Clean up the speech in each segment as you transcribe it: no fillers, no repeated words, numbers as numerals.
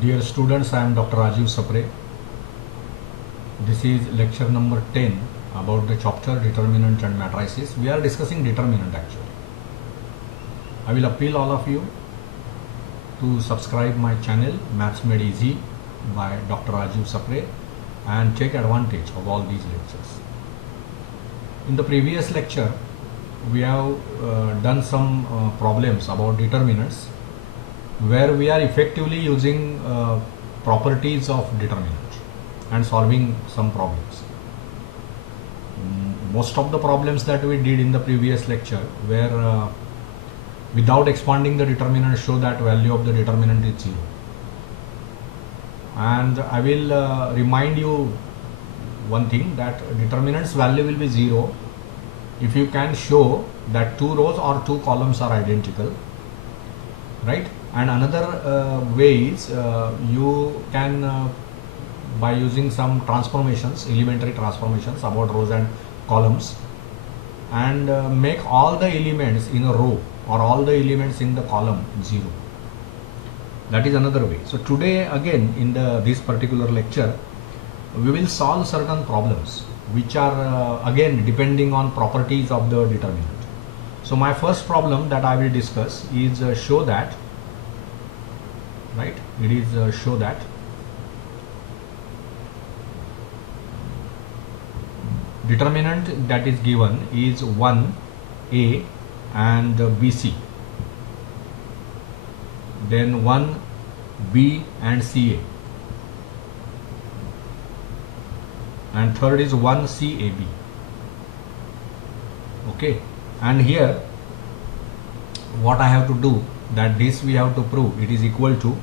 Dear students, I am Dr. Rajiv Sapre. This is lecture number 10 about the chapter Determinant and Matrices. We are discussing determinant actually. I will appeal all of you to subscribe my channel Maths Made Easy by Dr. Rajiv Sapre and take advantage of all these lectures. In the previous lecture, we have done some problems about determinants where we are effectively using properties of determinant and solving some problems. Most of the problems that we did in the previous lecture were without expanding the determinant show that value of the determinant is 0. And I will remind you one thing, that determinant's value will be 0 if you can show that 2 rows or 2 columns are identical, right? And another way is you can by using some transformations, elementary transformations about rows and columns, and make all the elements in a row or all the elements in the column 0. That is another way. So today again in this particular lecture we will solve certain problems which are again depending on properties of the determinant. So my first problem that I will discuss is show that, right, it is show that determinant that is given is 1a and bc, then 1b and ca, and third is 1cab. Okay, and here what I have to do, that this we have to prove it is equal to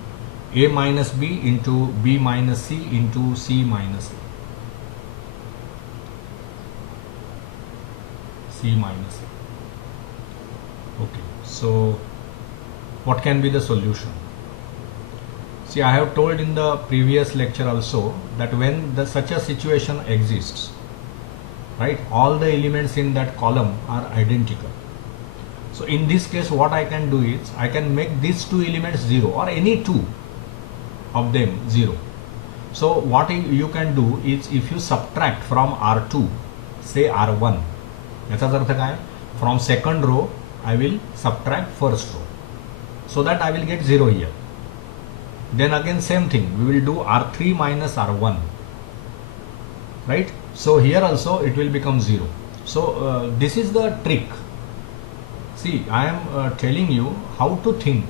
a minus b into b minus c into c minus a. C minus a. Okay, so what can be the solution? See, I have told in the previous lecture also that when such a situation exists, right, all the elements in that column are identical. So in this case what I can do is I can make these 2 elements 0 or any 2 of them 0. So what you can do is, if you subtract from R2 say R1, याचाच अर्थ काय, from second row I will subtract first row, so that I will get 0 here. Then again same thing, we will do R3 minus R1, right? So here also it will become 0. So this is the trick. See, I am telling you how to think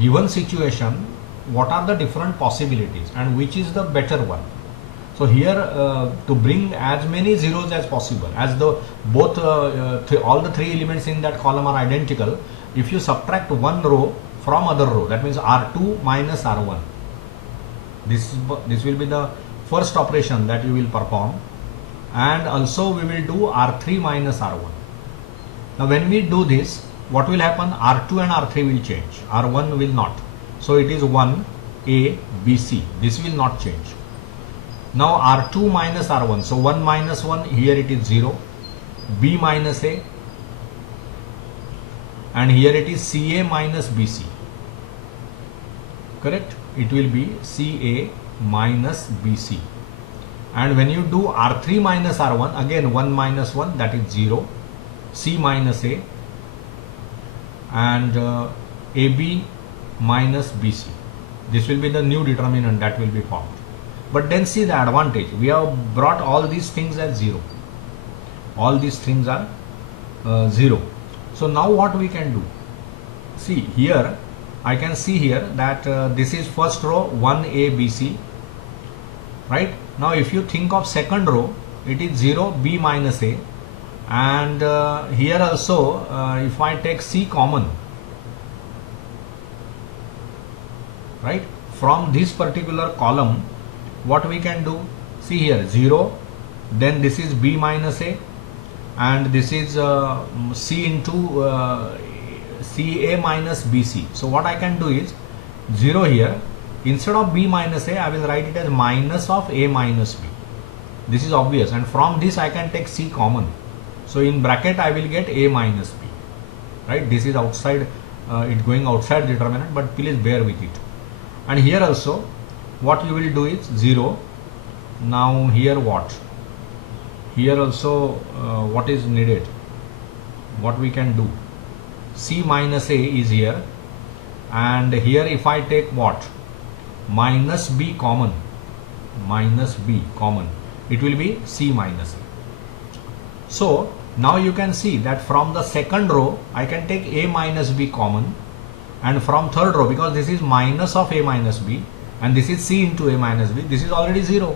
given situation, what are the different possibilities and which is the better one. So here to bring as many zeros as possible, as the both all the 3 elements in that column are identical, if you subtract one row from other row, that means R2 minus R1, this will be the first operation that you will perform, and also we will do R3 minus R1. Now when we do this, what will happen? R2 and R3 will change, R1 will not. So it is 1a b c, this will not change. Now R2 minus R1, so 1 minus 1, here it is 0, b minus a, and here it is ca minus bc, correct? It will be ca minus bc. And when you do R3 minus R1, again 1 minus 1, that is 0, c minus a, and ab minus bc. This will be the new determinant that will be formed. But then see the advantage, we have brought all these things as 0. All these things are 0. So now what we can do? See here, I can see here that this is first row 1a b c, right? Now if you think of second row, it is 0 b minus a, and here also if I take c common, right, from this particular column, what we can do? See here 0, then this is b minus a, and this is c into ca minus bc. So what I can do is 0 here, instead of b minus a I will write it as minus of a minus b. This is obvious, and from this I can take c common. So in bracket I will get a minus b, right? This is outside, it going outside determinant, but please bear with it. And here also what you will do is 0. Now here what? Here also what is needed? What we can do? C minus A is here, and here if I take what? Minus B common, it will be C minus A. So now you can see that from the second row I can take A minus B common, and from third row, because this is minus of A minus B and this is C into A minus B, this is already 0.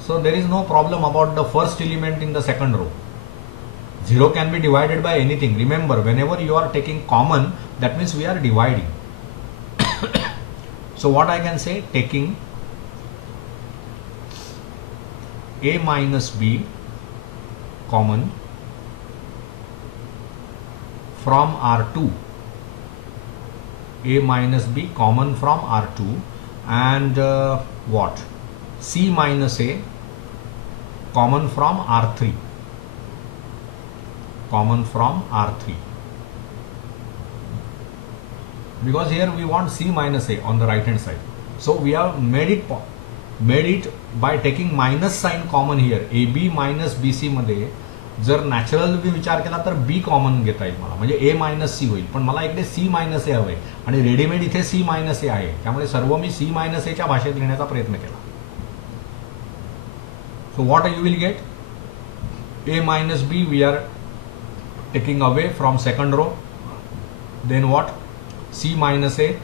So there is no problem about the first element in the second row. 0 can be divided by anything. Remember, whenever you are taking common, that means we are dividing. So what I can say, taking A minus B common from R2, A minus B common from R2, and what? C minus A common from R3, because here we want C minus A on the right hand side. So we have made it by taking minus sign common here. AB minus BC मध्ये जर natural मी विचार केला तर B common घेता येईल मला, म्हणजे A minus C होईल, पण मला इकडे C मायनस ए हवे आणि रेडीमेड इथे C मायनस ए आहे, त्यामुळे सर्व मी C मायनस एच्या भाषेत लिहिण्याचा प्रयत्न केला. So what you will get? A minus B we are taking away from second row, then what? C minus A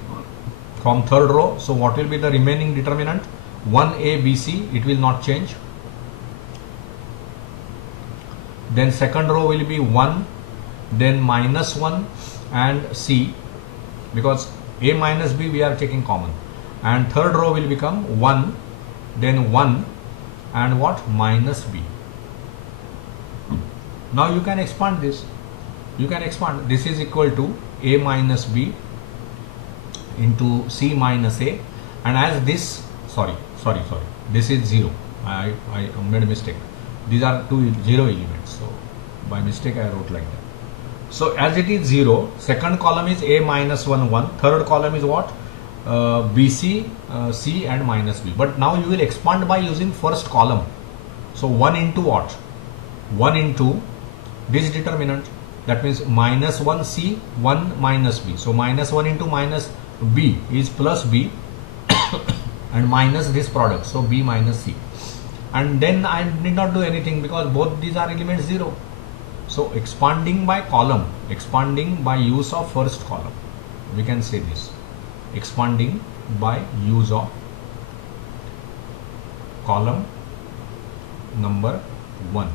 from third row. So what will be the remaining determinant? 1A BC, it will not change. Then second row will be 1, then minus 1 and C, because A minus B we are taking common, and third row will become 1, then 1 and what? Minus B. Now you can expand this. This is equal to A minus B into C minus A, and as this, sorry, this is 0. I made a mistake. These are two 0 elements, so by mistake I wrote like that. So as it is 0, second column is A minus 1, 1, third column is what? BC, C and minus B. But now you will expand by using first column. So 1 into what? 1 into this determinant, that means minus 1 C, 1 minus B. So minus 1 into minus B is plus B and minus this product, so B minus C. And then I need not do anything because both these are elements 0. So expanding by column, expanding by use of first column, we can say this. Expanding by use of column number 1,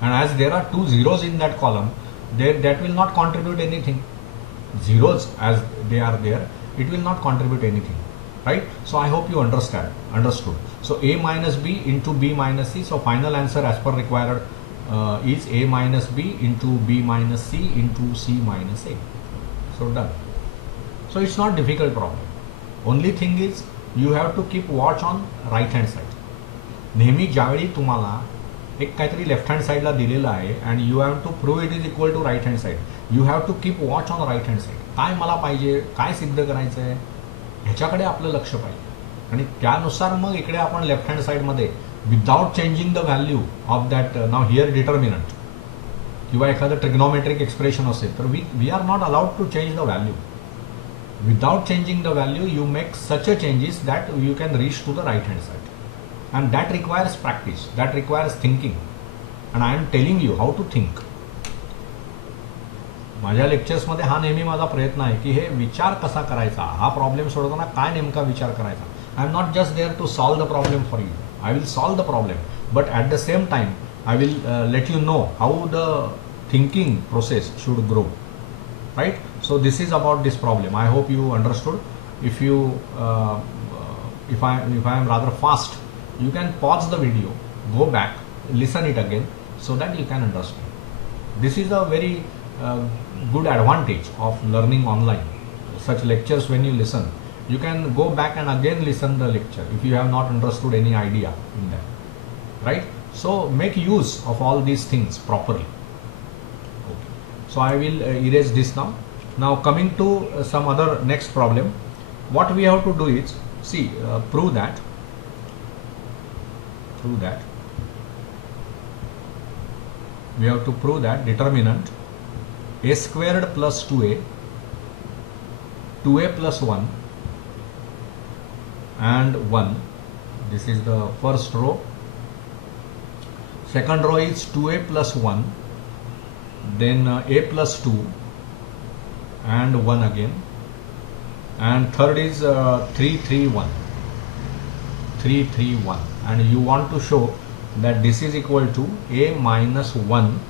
and as there are two zeros in that column, that will not contribute anything. Zeros as they are there, it will not contribute anything, right? So I hope you understood. So A minus B into B minus C. So final answer as per required is A minus B into B minus C into C minus A. So done. So it's not difficult problem. Only thing is you have to keep watch on right hand side. नेहमी ज्यावेळी तुम्हाला एक काहीतरी left hand साईडला दिलेलं आहे and you have to prove it is equal to right hand side, you have to keep watch on right hand side. काय मला पाहिजे, काय सिद्ध करायचं आहे, ह्याच्याकडे आपलं लक्ष पाहिजे आणि त्यानुसार मग इकडे आपण लेफ्ट हँड साईडमध्ये without changing the value of that now here determinant किंवा एखादं ट्रिग्नोमेट्रिक एक्सप्रेशन असेल तर we are not allowed to change the value. Without changing the value, you make such a changes that you can reach to the right hand side, and that requires practice, that requires thinking, and I am telling you how to think. माझ्या lectures मध्ये हा नेहमी माझा प्रयत्न आहे की हे विचार कसा करायचा, हा प्रॉब्लेम सोडवताना काय नेमका विचार करायचा. I am not just there to solve the problem for you, I will solve the problem, but at the same time I will let you know how the thinking process should grow, right? So this is about this problem. I hope you understood. If you if I am rather fast, you can pause the video, go back, listen it again so that you can understand. This is a very good advantage of learning online. Such lectures, when you listen, you can go back and again listen the lecture if you have not understood any idea in that, right? So make use of all these things properly. So I will erase this now. Now coming to some other next problem. what we have to do is, see, prove that we have to prove that determinant a squared plus 2a plus 1 and 1, this is the first row. Second row is 2a plus 1, then a plus 2 and 1 again, and third is 3 3 1, and you want to show that this is equal to a minus 1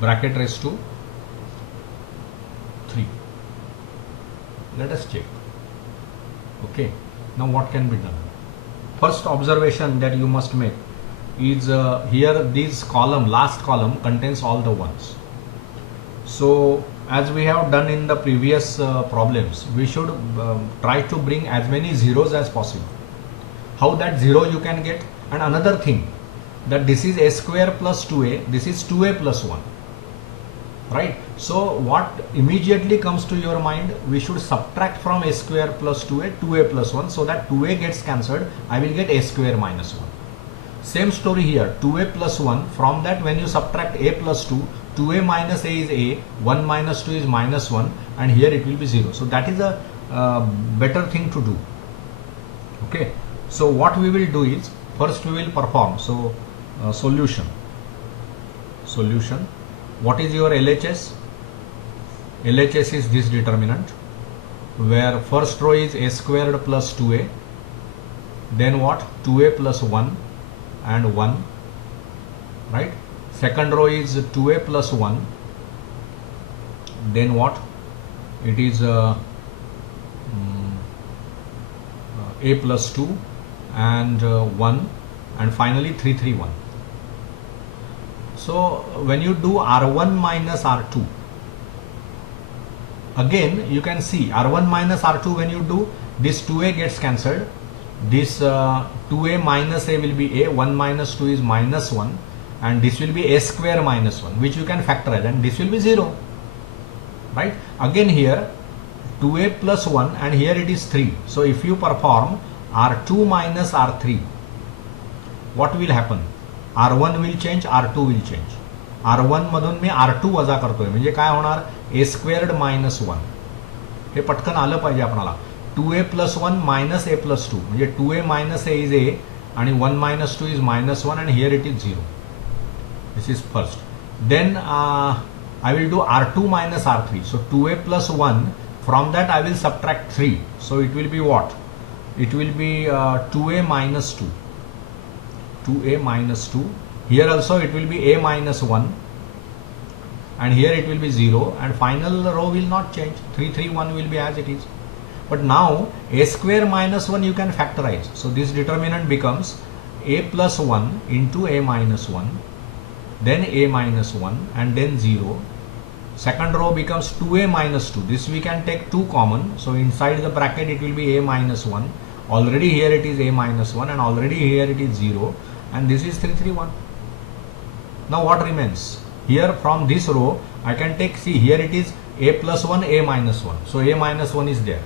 bracket raised to 3. Let us check. Okay, now what can be done? First observation that you must make is here this column, last column, contains all the ones. So as we have done in the previous problems, we should try to bring as many zeros as possible. How that zero you can get? And another thing, that this is a square plus 2a, this is 2a plus 1, right? So what immediately comes to your mind, we should subtract from a square plus 2a 2a plus 1, so that 2a gets cancelled, I will get a square minus 1. Same story here, 2a plus 1, from that when you subtract a plus 2, 2a minus a is a, 1 minus 2 is minus 1, and here it will be 0. So that is a better thing to do. Okay, so what we will do is, first we will perform. So solution, what is your LHS? LHS is this determinant, where first row is a squared plus 2a, then what, 2a plus 1 and 1, right? Second row is 2a plus 1, then what, it is a plus 2 and 1, and finally 3 3 1. So when you do R1 minus R2, again you can see R1 minus R2, when you do, this 2a gets cancelled, this 2a minus a will be a, 1 minus 2 is minus 1, and this will be a square minus 1, which you can factorize, and this will be 0, right? Again here 2a plus 1, and here it is 3. So if you perform R2 minus R3, what will happen? R1 will change, R2 will change. R1 मधून मी R2 वजा करतोय, म्हणजे काय होणार, a squared minus 1. हे पटकन आलं पाहिजे आपल्याला. 2a plus 1 minus a plus 2, म्हणजे 2a minus a is a, आणि 1 minus 2 is minus 1, and here it is 0. This is first. Then I will do R2 minus R3. So 2a plus 1, from that I will subtract 3. So it will be what? It will be 2a minus 2. 2a minus 2. Here also it will be a minus 1, and here it will be 0, and final row will not change. 3 3 1 will be as it is. But now a square minus 1 you can factorize. So this determinant becomes a plus 1 into a minus 1, then a minus 1, and then 0. Second row becomes 2a minus 2. This we can take 2 common. So inside the bracket it will be a minus 1. Already here it is a minus 1, and already here it is 0, and this is 3 3 1. Now what remains? Here from this row I can take, see, here it is a plus 1, a minus 1. So a minus 1 is there.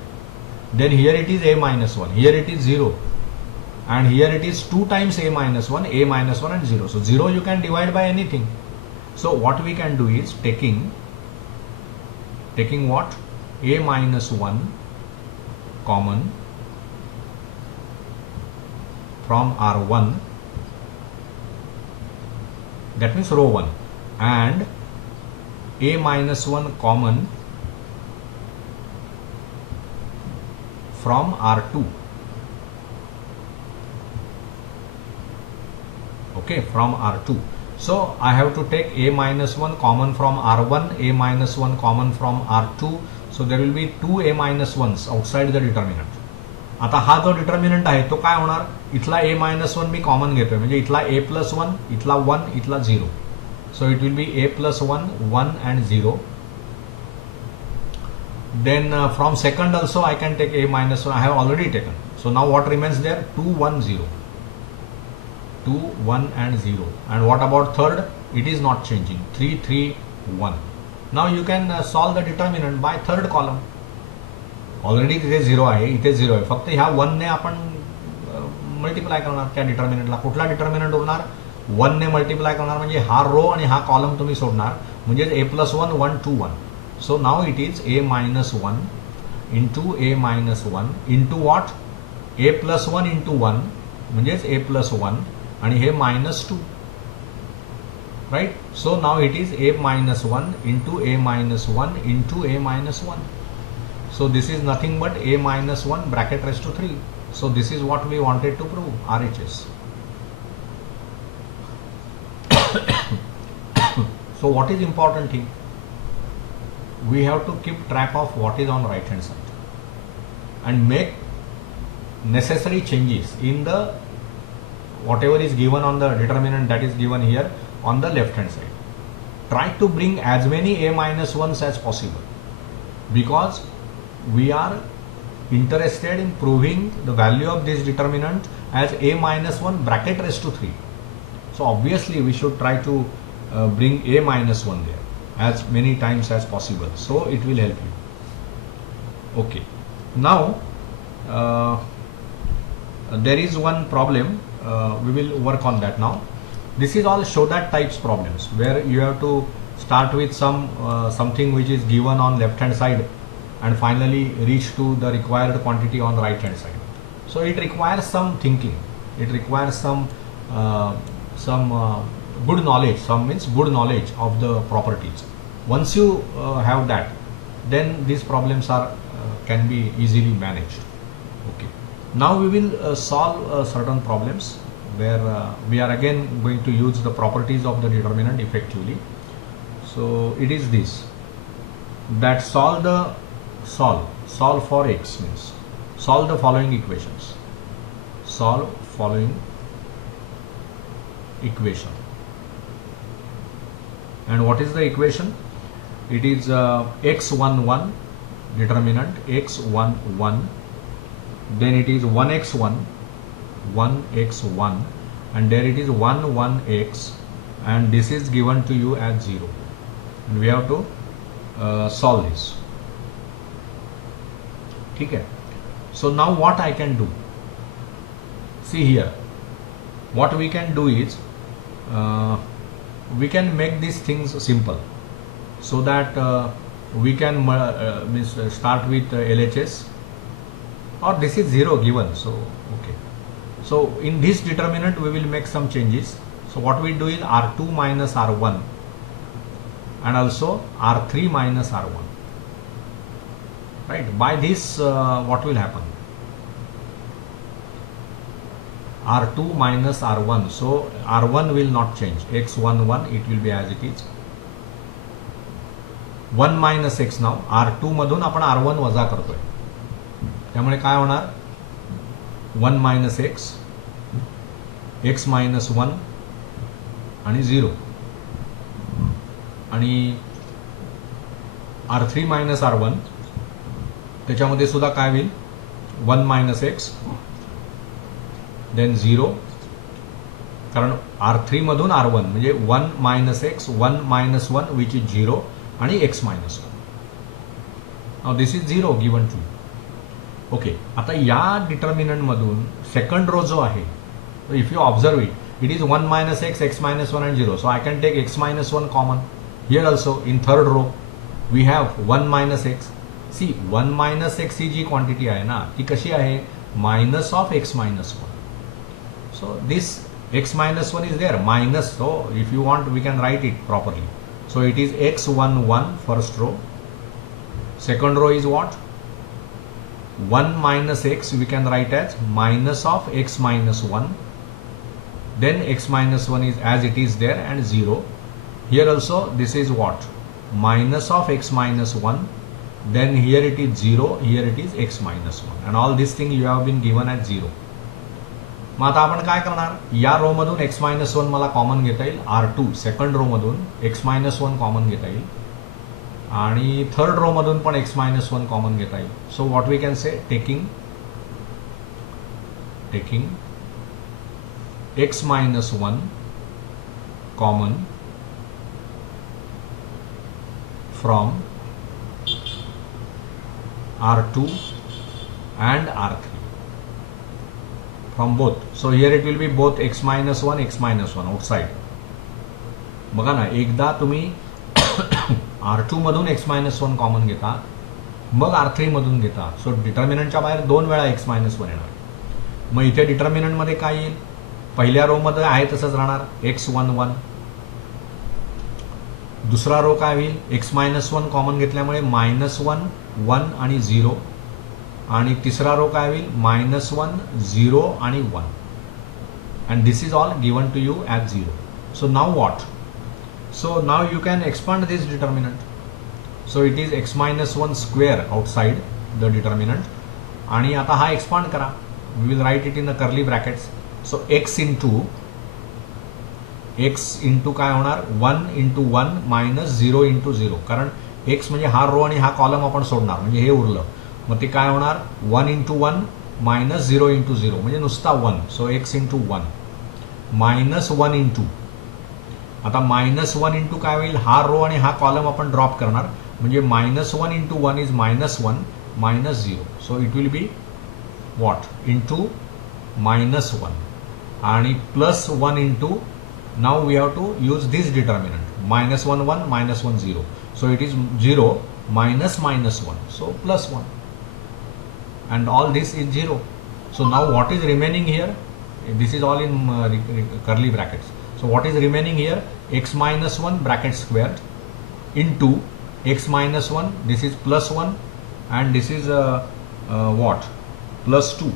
Then here it is a minus 1. Here it is 0. And here it is 2 times a minus 1 and 0. So 0 you can divide by anything. So what we can do is taking what? A minus 1 common from R1, that means row 1, and a minus 1 common from R2. Okay, from R2. So I have to take a minus 1 common from R1, a minus 1 common from R2. So there will be 2 a minus 1s outside the determinant. आता हा जो determinant आहे तो काय होणार, इथला a minus 1 me common घेतोय, म्हणजे इथला a plus 1, इथला 1, इथला 0. So it will be a plus 1, 1 and 0. Then from second also I can take a minus 1. I have already taken. So now what remains there? 2, 1, 0. 2, 1 and 0. And what about third? It is not changing. 3, 3, 1. Now you can solve the determinant by third column. Already तिथे 0 आहे, इथे 0 आहे, फक्त ह्या 1 ने आपण multiply करणार त्या डिटर्मिनंटला. कुठला डिटर्मिनंट उरणार? 1 ने मल्टिप्लाय करणार, म्हणजे हा रो आणि हा कॉलम तुम्ही सोडणार, म्हणजे a+1 1 2 1. So now it is a-1 into a-1 into what? a+1 into 1 म्हणजेच a+1 आणि हे -2, right. So now it is a-1 into a-1 into a-1. So this is nothing but a-1 bracket raised to 3. So this is what we wanted to prove, RHS. So what is important thing? We have to keep track of what is on right hand side and make necessary changes in the whatever is given on the determinant that is given here on the left hand side. Try to bring as many a-1s as possible, because we are interested in proving the value of this determinant as a-1 bracket raised to 3. So obviously we should try to bring a-1 there as many times as possible, so it will help you. Okay, now there is one problem, we will work on that now. This is all show that types problems where you have to start with something which is given on left hand side and finally reach to the required quantity on the right hand side. So it requires some thinking, it requires some good knowledge, good knowledge of the properties. Once you have that, then these problems are can be easily managed. Okay, now we will solve certain problems where we are again going to use the properties of the determinant effectively. So it is this, that solve for x means solve the following equations. Solve following equation. And what is the equation? It is x11 determinant x11, then it is 1x1 and there it is 1x, and this is given to you as 0, and we have to solve this. Okay, so now what I can do, see here, what we can do is we can make these things simple, so that we can start with LHS, or this is 0 given. So okay, so in this determinant we will make some changes. So what we do is R2 minus R1 and also R3 minus R1. Right, by this what will happen? R2 minus R1, so R1 will not change, x11 it will be as it is. 1 minus x, now R2 मधून आपण R1 वजा करतोय, त्यामुळे काय होणार? 1 minus x, x minus 1 आणि 0, आणि R3 minus R1 त्याच्यामध्ये सुद्धा काय होईल? 1 minus x then 0, कारण R3 मधून R1 म्हणजे 1 minus x 1 minus 1 which is 0 आणि x minus 1. now this is 0 given to you. Okay, आता या डिटर्मिनंट मधून सेकंड रो जो आहे, if you observe it is 1 minus x, x minus 1 and 0. So I can take x minus 1 common. Here also in third row we have 1 minus x. See, 1 minus x he ji quantity आहे ना, ती कशी आहे? Minus of x minus 1. So this x minus 1 is there, minus. So if you want we can write it properly. So it is x11 first row. Second row is what? 1 minus x we can write as minus of x minus 1. Then x minus 1 is as it is there and 0. Here also this is what? Minus of x minus 1. Then here it is 0, here it is x minus 1. And all these things you have been given as 0. मग आता आपण काय करणार? या रो मधून x minus 1 मला common घेता येईल. R2 second row मधून x minus 1 कॉमन घेता येईल. आणि थर्ड रो मधून पण x minus 1 कॉमन घेता येईल. So what we can say, taking x minus 1 common from R2 and R3 from both. So here it will be both x minus 1 outside. बघा ना, एकदा तुम्ही R2 मधून x minus 1 कॉमन घेता, मग R3 मधून घेता. सो डिटर्मिनंटच्या बाहेर 2 वेळा x minus 1 येणार. मग इथे डिटर्मिनंट मध्ये काय येईल? पहिल्या रो मध्ये आहे तसंच राहणार x11. दुसरा रो काय होईल? x minus 1 कॉमन घेतल्यामुळे -1 1 आणि 0. आणि तिसरा रो काय होईल? -1 0 आणि 1. and this is all given to you as 0. So now what? So now you can expand this determinant. So it is x minus 1 square outside the determinant. आणि आता हा expand करा. We will write it in the curly brackets. So x into काय होणार? 1 into 1 minus 0 into 0. कारण x म्हणजे हा रो आणि हा कॉलम आपण सोडणार, म्हणजे हे उरलं. मग ते काय होणार? 1 into 1 minus 0 into 0 म्हणजे नुसता 1. So x into 1 minus 1 into, आता -1 into काय होईल? हा रो आणि हा कॉलम आपण ड्रॉप करणार, म्हणजे -1 into 1 is -1 minus 0. So it will be what? Into -1 आणि +1 into, now we have to use this determinant, -1 1 -1 0. So it is 0 minus -1, so +1, and all this is 0. So now what is remaining here? This is all in curly brackets. So what is remaining here? X minus 1 bracket squared into x minus 1, this is +1, and this is what? +2.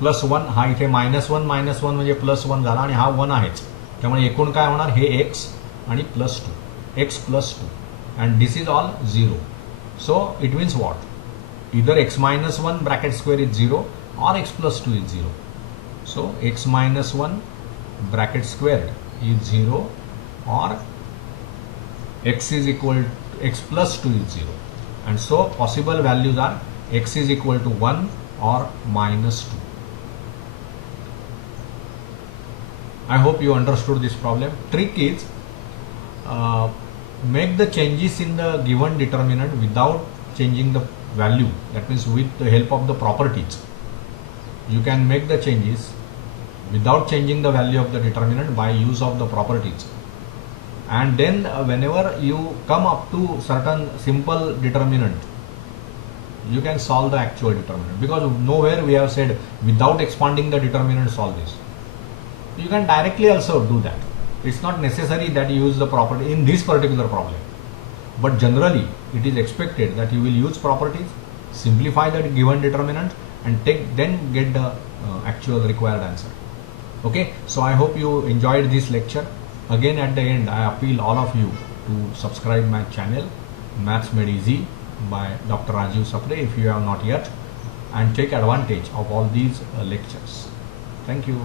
+1, हा इथे -1 म्हणजे +1 झाला आणि हा 1 आहेच, त्यामुळे एकूण काय होणार? हे x आणि +2, x +2, and this is all 0. So it means what? Either x minus 1 bracket square is 0 or x +2 is 0. So x minus 1 bracket squared is 0 or x is equal to x +2 is 0. And so possible values are x is equal to 1 or -2. I hope you understood this problem. Trick is make the changes in the given determinant without changing the value. That means with the help of the properties, you can make the changes without changing the value of the determinant by use of the properties. And then whenever you come up to certain simple determinant, you can solve the actual determinant, because nowhere we have said without expanding the determinant solve this. You can directly also do that. It's not necessary that you use the property in this particular problem, but generally it is expected that you will use properties, simplify the given determinant, and then get the actual required answer. Okay, so I hope you enjoyed this lecture. Again, at the end, I appeal all of you to subscribe my channel Maths Made Easy by Dr. Rajiv Sapre if you have not yet, and take advantage of all these lectures. Thank you.